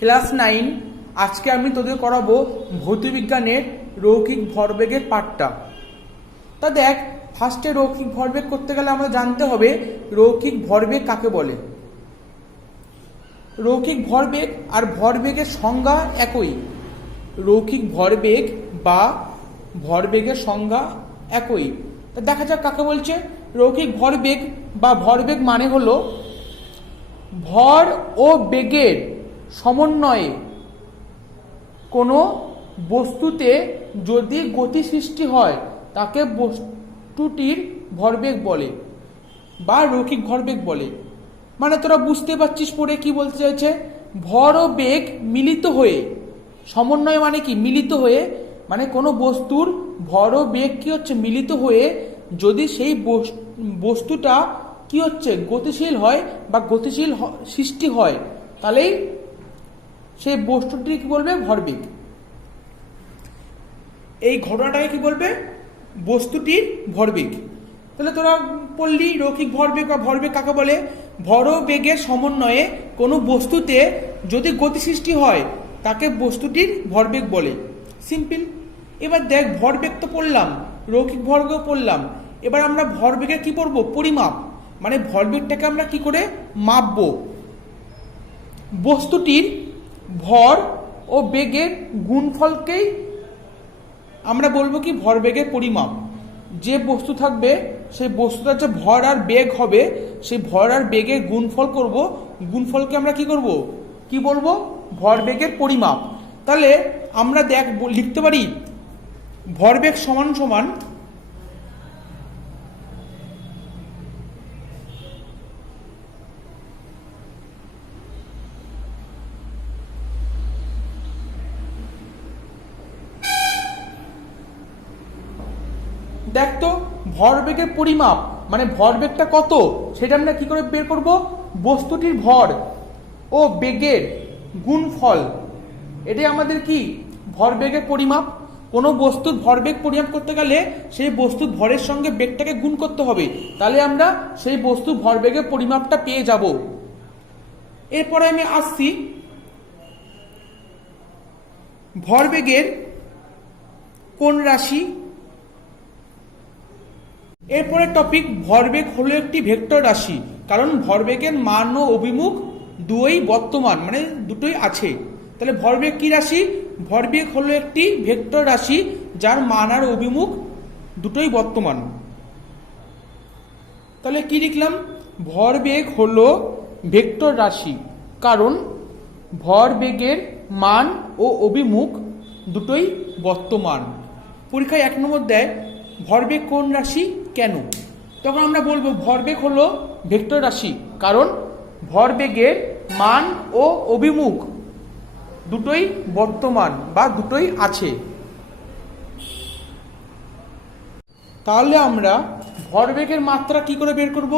Class 9 আজকে আমি তোদের করাবো ভৌতবিজ্ঞানের রৈখিক ভরবেগের পাঠটা। তা দেখ, ফার্স্টে রৈখিক ভরবেগ করতে গেলে আমরা জানতে হবে রৈখিক ভরবেগ কাকে বলে। রৈখিক ভরবেগ আর ভরবেগের সংজ্ঞা একই। রৈখিক ভরবেগ বা ভরবেগের সংজ্ঞা একই। তা দেখা যাক কাকে বলছে। রৈখিক ভরবেগ বা ভরবেগ মানে হলো ভর ও বেগের সমন্বয়ে কোনো বস্তুতে যদি গতি সৃষ্টি হয় তাকে বস্তুটির ভরবেগ বলে বা রৈখিক ভরবেগ বলে। মানে তোরা বুঝতে পারছিস পড়ে কি বলতে চাইছে। ভর ও বেগ মিলিত হয়ে, সমন্বয় মানে কি মিলিত হয়ে, মানে কোনো বস্তুর ভর ও বেগ কি হচ্ছে মিলিত হয়ে যদি সেই বস্তুটা কি হচ্ছে গতিশীল হয় বা গতিশীল সৃষ্টি হয় তাহলেই সেই বস্তুটি কি বলবে ভরবেগ। এই ঘটনাটাকে কি বলবে বস্তুটির ভরবেগ। তাহলে তোরা পড়লি রৈখিক ভরবেগ বা ভরবেগ কাকে বলে। ভর ও বেগের সমন্বয়ে কোনো বস্তুতে যদি গতি সৃষ্টি হয় তাকে বস্তুটির ভরবেগ বলে। সিম্পল। এবার দেখ, ভরবেগ তো পড়লাম, রৈখিক ভরবেগও পড়লাম। এবার আমরা ভরবেগের কি পড়বো পরিমাপ, মানে ভরবেগটাকে আমরা কি করে মাপবো। বস্তুটির ভর ও বেগের গুণফলকেই আমরা বলবো কি ভরবেগের পরিমাপ। যে বস্তু থাকবে সেই বস্তুটার যে ভর আর বেগ হবে সেই ভর আর বেগের গুণফল করব, গুণফলকে আমরা কি করব কি বলবো ভরবেগের পরিমাপ। তাহলে আমরা দেখ লিখতে পারি ভরবেগ সমান সমান দেখ তো ভরবেগের পরিমাপ মানে ভরবেগটা কত সেটা আমরা কি করে বের করব। বস্তুটির ভর ও বেগের গুণফল, এটাই আমাদের কি ভরবেগের পরিমাপ। কোনো বস্তুর ভরবেগ পরিমাপ করতে গেলে সেই বস্তুর ভরের সঙ্গে বেগটাকে গুণ করতে হবে, তাহলে আমরা সেই বস্তুর ভরবেগের পরিমাপটা পেয়ে যাব। এরপরে আমি আসছি ভরবেগের কোন রাশি। এরপরে টপিক, ভরবেগ হলো একটি ভেক্টর রাশি, কারণ ভরবেগের মান ও অভিমুখ দুটোই বর্তমান, মানে দুটোই আছে। তাহলে ভরবেগ কি রাশি? ভরবেগ হলো একটি ভেক্টর রাশি যার মান আর অভিমুখ দুটোই বর্তমান। তাহলে কি লিখলাম? ভরবেগ হলো ভেক্টর রাশি কারণ ভরবেগের মান ও অভিমুখ দুটোই বর্তমান। পরীক্ষায় 1 নম্বর দেয় ভরবেগ কোন রাশি কেন, তখন আমরা বলবো ভরবেগ হলো ভেক্টর রাশি কারণ ভরবেগের মান ও অভিমুখ দুটোই বর্তমান বা দুটোই আছে। তাহলে আমরা ভরবেগের মাত্রা কি করে বের করব?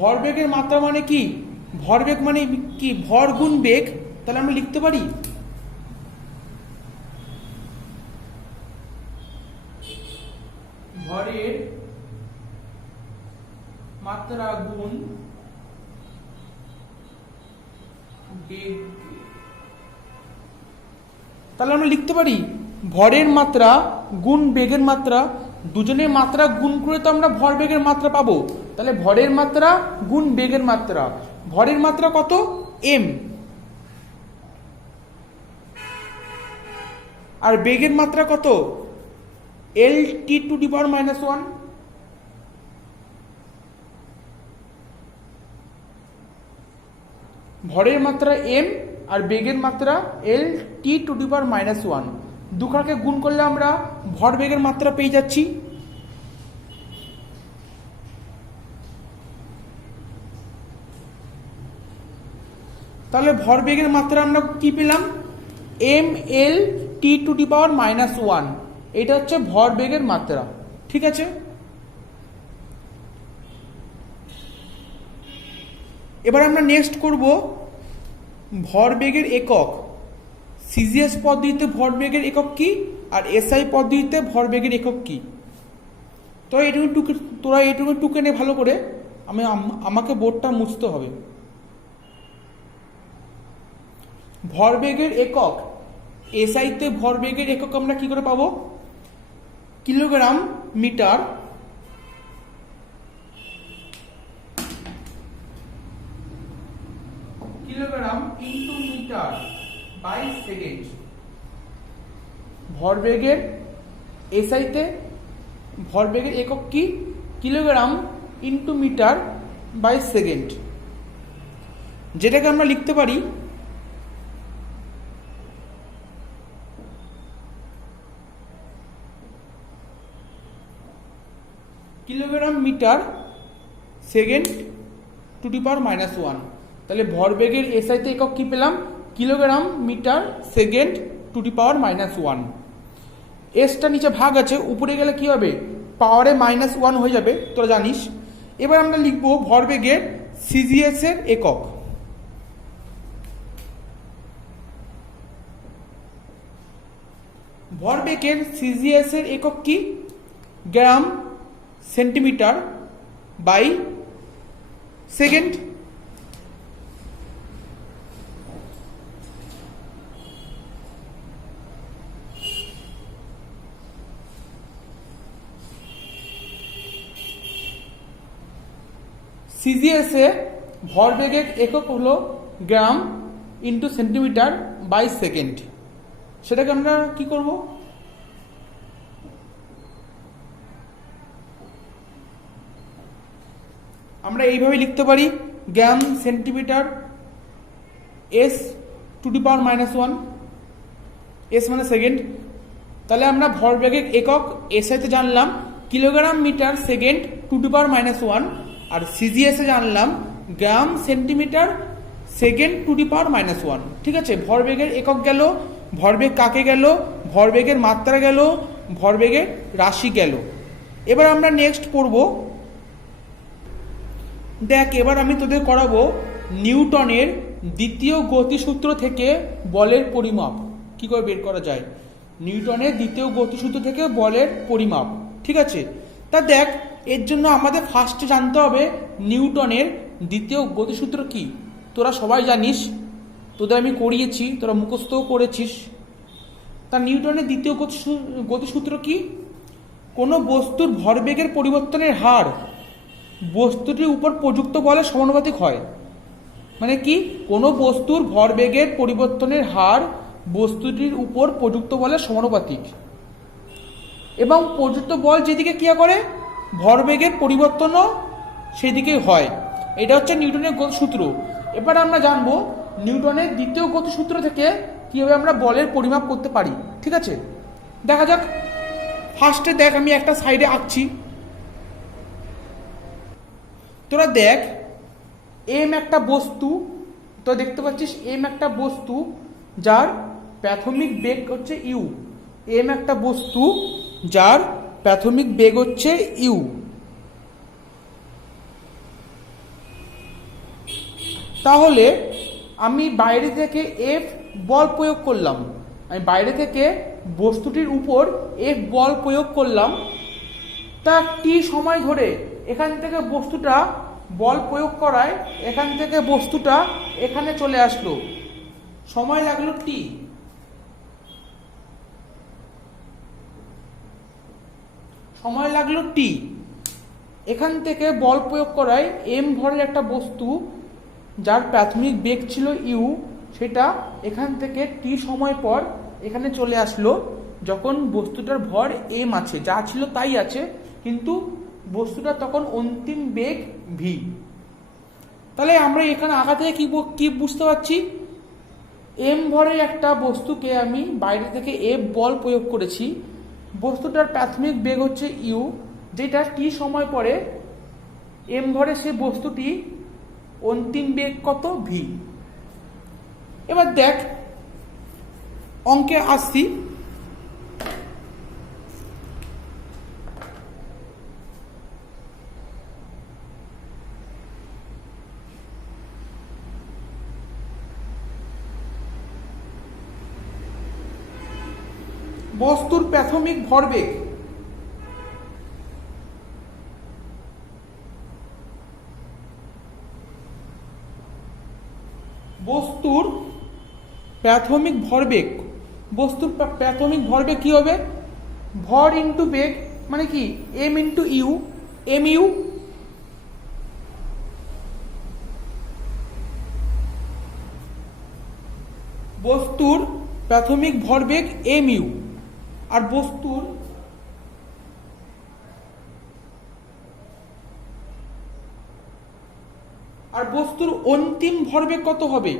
ভরবেগের মাত্রা মানে কি? ভরবেগ মানে কি ভর গুণ বেগ। তাহলে আমরা লিখতে পারি ভরের মাত্রা গুণ বেগ। তাহলে আমরা লিখতে পারি ভরের মাত্রা গুণ বেগের মাত্রা, দুজনের মাত্রা গুণ করে তো আমরা ভরবেগের মাত্রা পাবো। তাহলে ভরের মাত্রা গুণ বেগের মাত্রা, ভরের মাত্রা কত m আর বেগের মাত্রা কত L(t⁻⁻1)। ভরের মাত্রা m আর বেগের মাত্রা L(t⁻⁻1), দুখাকে গুণ করলে আমরা ভরবেগের মাত্রা পেয়ে যাচ্ছি। তাহলে ভরবেগের মাত্রা আমরা কি পেলাম? mL(t⁻⁻1), এটা হচ্ছে ভরবেগের মাত্রা। ঠিক আছে, এবার আমরা নেক্সট করব ভরবেগের একক। সিজিএস পদ্ধতিতে ভরবেগের একক কি আর এসআই পদ্ধতিতে ভরবেগের একক কি? তো তোরা এইটুকু টুকে নে ভালো করে, আমাকে বোর্ডটা মুছতে হবে। ভরবেগের একক, এসআইতে ভরবেগের একক আমরা কি করে পাবো? Kilogram metre kilogram into metre by second. ভরবেগের এসআইতে ভরবেগের একক কি? Kilogram into metre by second, যেটাকে আমরা লিখতে পারি kilogram metre second to the power -1। তাহলে ভরবেগের এসআইতে একক কি পেলাম? Kilogram metre second to the power -1। এসটা নিচে ভাগ আছে, উপরে গেলে কি হবে? পাওয়ারে -1 হয়ে যাবে, তোরা জানিস। এবার আমরা লিখব ভরবেগের সিজিএস এর একক। ভরবেগের সিজিএস এর একক কি? Gram centimetre by second. CGS এ ভরবেগের একক হলো gram into centimetre by second. সেটাকে আমরা কি করব? আমরা এইভাবে লিখতে পারি gram centimetre S to the power -1, S মানে সেকেন্ড। তাহলে আমরা ভরবেগের একক এসআইতে জানলাম kilogram metre second to the power -1, আর সিজিএস এ জানলাম gram centimetre second to the power -1। ঠিক আছে, ভরবেগের একক গেল, ভরবেগ কাকে গেল, ভরবেগের মাত্রা গেল, ভরবেগের রাশি গেল। এবার আমরা নেক্সট পড়ব, দেখ এবার আমি তোদের করাবো নিউটনের দ্বিতীয় গতিসূত্র থেকে বলের পরিমাপ কি করে বের করা যায়। নিউটনের দ্বিতীয় গতিসূত্র থেকে বলের পরিমাপ, ঠিক আছে। তা দেখ, এর জন্য আমাদের ফার্স্টে জানতে হবে নিউটনের দ্বিতীয় গতিসূত্র কি। তোরা সবাই জানিস, তোদের আমি করিয়েছি, তোরা মুখস্থও করেছিস। তা নিউটনের দ্বিতীয় গতিসূত্র কি? কোনো বস্তুর ভরবেগের পরিবর্তনের হার বস্তুটির উপর প্রযুক্ত বলের সমানুপাতিক হয়। মানে কি? কোনো বস্তুর ভরবেগের পরিবর্তনের হার বস্তুটির উপর প্রযুক্ত বলের সমানুপাতিক, এবং প্রযুক্ত বল যেদিকে ক্রিয়া করে ভরবেগের পরিবর্তনও সেদিকে হয়। এটা হচ্ছে নিউটনের গতিসূত্র। এবার আমরা জানবো নিউটনের দ্বিতীয় গতিসূত্র থেকে কিভাবে আমরা বলের পরিমাপ করতে পারি। ঠিক আছে, দেখা যাক। ফার্স্টে দেখ, আমি একটা সাইডে আঁকছি, তোরা দেখ। এম একটা বস্তু, তো দেখতে পাচ্ছিস এম একটা বস্তু যার প্রাথমিক বেগ হচ্ছে ইউ। এম একটা বস্তু যার প্রাথমিক বেগ হচ্ছে ইউ। তাহলে আমি বাইরে থেকে এফ বল প্রয়োগ করলাম, আমি বাইরে থেকে বস্তুটির উপর এফ বল প্রয়োগ করলাম। তা টি সময় ধরে এখান থেকে বস্তুটা বল প্রয়োগ করায় এখান থেকে বস্তুটা এখানে চলে আসলো, সময় লাগলো টি। সময় লাগলো টি। এখান থেকে বল প্রয়োগ করায় এম ভরের একটা বস্তু যার প্রাথমিক বেগ ছিল ইউ, সেটা এখান থেকে টি সময় পর এখানে চলে আসলো, যখন বস্তুটার ভর এম আছে, যা ছিল তাই আছে, কিন্তু বস্তুটা তখন অন্তিম বেগ ভি। তাহলে আমরা এখানে আঁকা থেকে কি বুঝতে পারছি? এম ভরের একটা বস্তুকে আমি বাইরে থেকে এফ বল প্রয়োগ করেছি, বস্তুটার প্রাথমিক বেগ হচ্ছে ইউ, যেটা টি সময় পরে এম ভরে সে বস্তুটি অন্তিম বেগ কত? ভি। এবার দেখ, অঙ্কে আসছি। বস্তুর প্রাথমিক ভরবেগ বস্তুর প্রাথমিক ভরবেগ, বস্তুর প্রাথমিক ভরবেগ কি হবে? ভর ইন্টু বেগ, মানে কি M into U, M U. বস্তুর প্রাথমিক ভরবেগ এম ইউ, আর বস্তুর অন্তিম ভরবেগ কত হবে?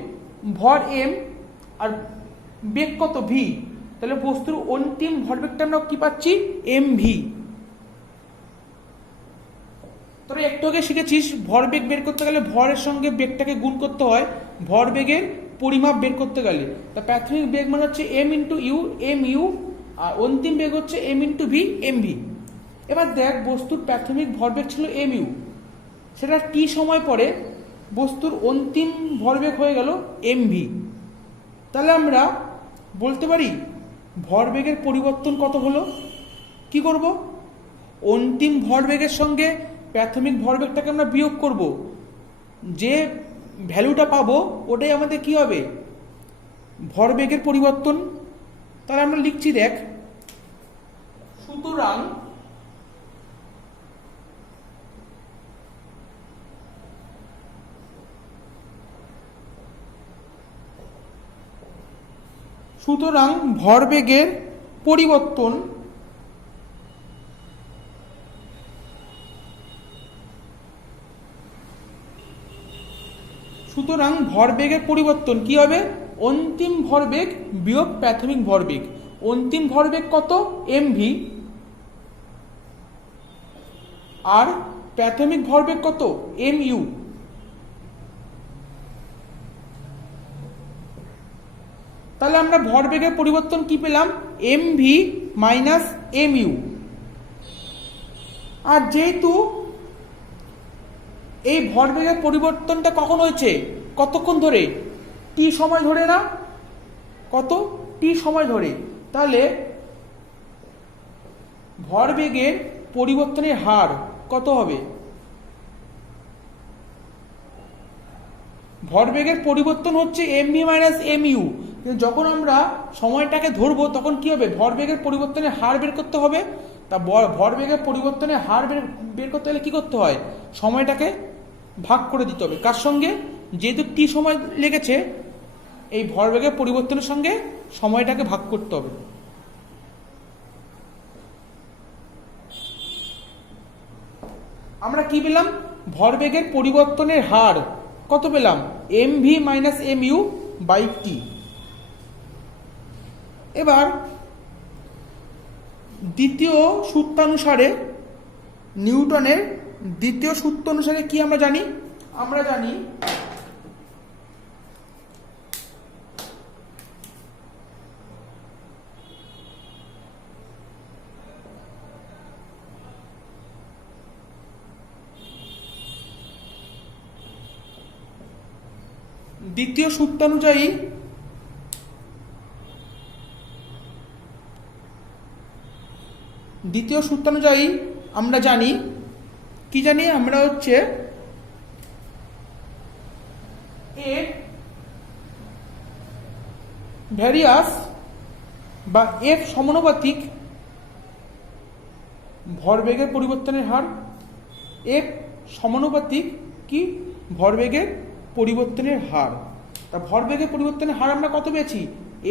ভর এম আর বেগ কত? ভি। তাহলে বস্তুর অন্তিম ভরবেগটা আমরা কি পাচ্ছি? M V. তোরা একটু আগে শিখেছিস ভরবেগ বের করতে গেলে ভরের সঙ্গে বেগটাকে গুণ করতে হয় ভরবেগের পরিমাপ বের করতে গেলে। তা প্রাথমিক বেগ মানে হচ্ছে M into U, M U, আর অন্তিম বেগ হচ্ছে M into V, M V. এবার দেখ, বস্তুর প্রাথমিক ভরবেগ ছিল এম ইউ, সেটা টি সময় পরে বস্তুর অন্তিম ভরবেগ হয়ে গেল এম ভি। তাহলে আমরা বলতে পারি ভরবেগের পরিবর্তন কত হলো? কি করব? অন্তিম ভরবেগের সঙ্গে প্রাথমিক ভরবেগটাকে আমরা বিয়োগ করব, যে ভ্যালুটা পাবো ওটাই আমাদের কি হবে? ভরবেগের পরিবর্তন। তাহলে আমরা লিখছি, দেখ, সুতরাং ভরবেগের পরিবর্তন কি হবে? অন্তিম ভরবেগ বিয়োগ প্রাথমিক ভরবেগ। অন্তিম ভরবেগ কত? M V. আর প্রাথমিক ভরবেগ কত? M U. তাহলে আমরা ভরবেগের পরিবর্তন কি পেলাম? M V minus M U. আর যেহেতু এই ভরবেগের পরিবর্তনটা কখন হয়েছে? কতক্ষণ ধরে? টি সময় ধরে না? কত? টি সময় ধরে। তাহলে ভরবেগের পরিবর্তনের হার কত হবে? ভরবেগের পরিবর্তন হচ্ছে M V minus M U. যখন আমরা সময়টাকে ধরবো তখন কি হবে? ভরবেগের পরিবর্তনের হার বের করতে হবে। তা ভরবেগের পরিবর্তনের হার বের করতে হলে কি করতে হয়? সময়টাকে ভাগ করে দিতে হবে। কার সঙ্গে? যেহেতু টি সময় লেগেছে, এই ভরবেগের পরিবর্তনের সঙ্গে সময়টাকে ভাগ করতে হবে। আমরা কি পেলাম? ভরবেগের পরিবর্তনের হার কত পেলাম? M V minus M U by T. এবার দ্বিতীয় সূত্রানুসারে, নিউটনের দ্বিতীয় সূত্র অনুসারে কি আমরা জানি? আমরা জানি দ্বিতীয় সূত্রানুযায়ী আমরা জানি কি জানি? আমরা হচ্ছে এফ ভ্যারিয়াস বা এফ সমানুপাতিক ভরবেগের পরিবর্তনের হার। এফ সমানুপাতিক কি? ভরবেগের পরিবর্তনের হার। তা ভরবেগের পরিবর্তনের হার আমরা কত পেয়েছি?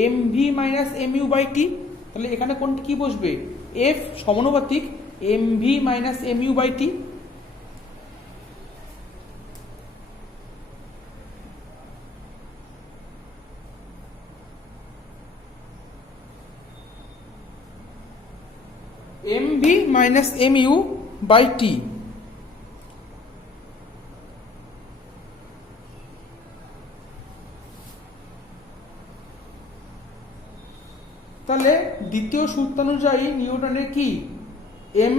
M V minus M U by T. তাহলে এখানে কোনটি কি বসবে? এফ সমানুপাতিক M V minus M U by T. M V minus M U by T. তাহলে দ্বিতীয় সূত্রানুযায়ী নিউটনের কি? এম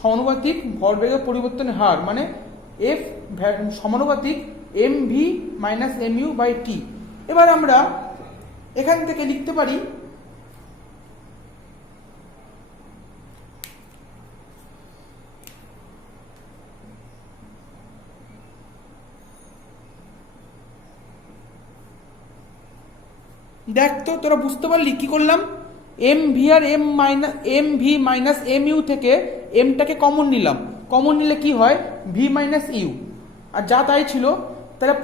সমানুপাতিক ভরবেগের পরিবর্তনের হার, মানে এফ সমানুপাতিক M V minus M U by T. এবার আমরা এখান থেকে লিখতে পারি দেখ তো তোরা বুঝতে পারলি কি করলাম, এম ভি আর M V minus M U থেকে এমটাকে কমন নিলাম, কমন নিলে কি হয় ভি মাইনাস ইউ, আর যা তাই ছিল। তাহলে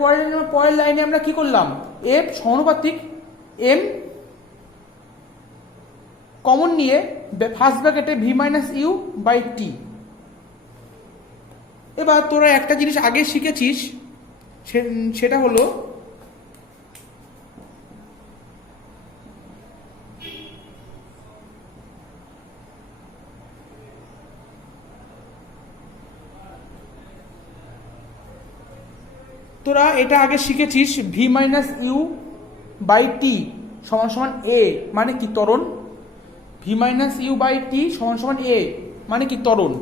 পরের লাইনে আমরা কি করলাম, এফ সমানুপাতিক এম কমন নিয়ে ফার্স্ট ব্র্যাকেটে V minus U by T. এবার তোরা একটা জিনিস আগে শিখেছিস, সেটা হলো তোরা এটা আগে শিখেছিস ভি মাইনাস ইউ বাই টি সমান সমান এ মানে কি ত্বরণ, ভি মাইনাস ইউ বাই টি সমান সমান এ মানে কি ত্বরণ।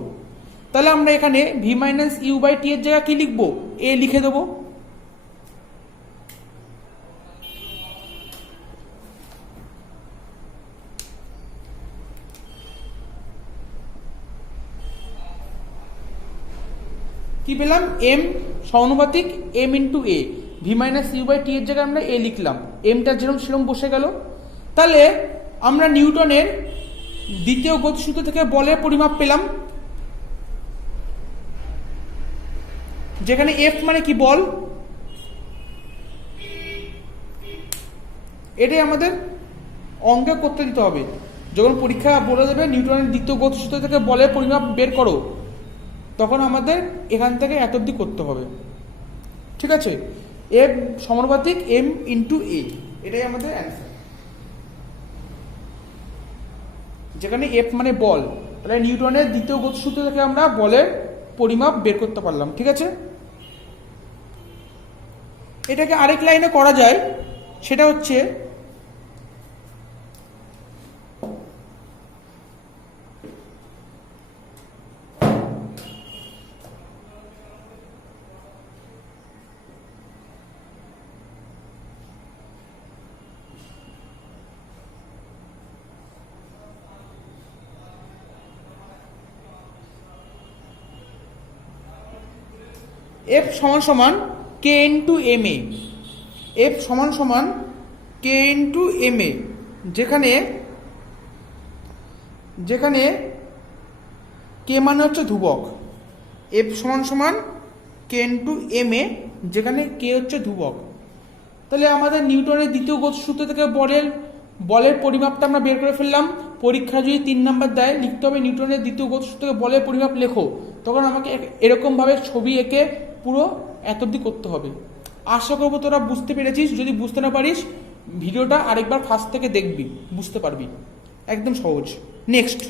তাহলে আমরা এখানে V minus U by T এর জায়গায় কি লিখবো, এ লিখে দেবো। কি পেলাম, এম সমানুপাতিক M into A, V minus U by T এর জায়গায় আমরা এ লিখলাম, এমটা যেরকম সেরকম বসে গেল। তাহলে আমরা নিউটনের দ্বিতীয় গতিসূত্র থেকে বলের পরিমাপ পেলাম, যেখানে এফ মানে কি বল, এটাই আমাদের অঙ্কে করতে দিতে হবে। যখন পরীক্ষা বলে দেবে নিউটনের দ্বিতীয় গতিসূত্র থেকে বলের পরিমাপ বের করো, তখন আমাদের এখান থেকে এত অবধি করতে হবে, ঠিক আছে। এফ সমানুপাতিক এম ইন্টু এ, এটাই আমাদের অ্যান্সার, যেখানে এফ মানে বল। তাহলে নিউটনের দ্বিতীয় গতিসূত্র থেকে আমরা বলের পরিমাপ বের করতে পারলাম, ঠিক আছে। এটাকে আরেক লাইনে করা যায়, সেটা হচ্ছে এফ সমান সমান কে ইন্টু এম এ, এফ সমান সমান কে ইন্টু এম এ, যেখানে যেখানে কে মানে হচ্ছে ধ্রুবক, এফ সমান সমান কে ইন্টু এম এ, যেখানে কে হচ্ছে ধ্রুবক। তাহলে আমাদের নিউটনের দ্বিতীয় গতিসূত্র থেকে বলের পরিমাপটা আমরা বের করে ফেললাম। পরীক্ষা যদি 3 নাম্বার দেয়, লিখতে হবে নিউটনের দ্বিতীয় গতিসূত্র থেকে বলের পরিমাপ লেখো, তখন আমাকে এরকমভাবে ছবি এঁকে পুরো এত অবধি করতে হবে। আশা করবো তোরা বুঝতে পেরেছিস। যদি বুঝতে না পারিস ভিডিওটা আরেকবার ফার্স্ট থেকে দেখবি, বুঝতে পারবি, একদম সহজ। নেক্সট।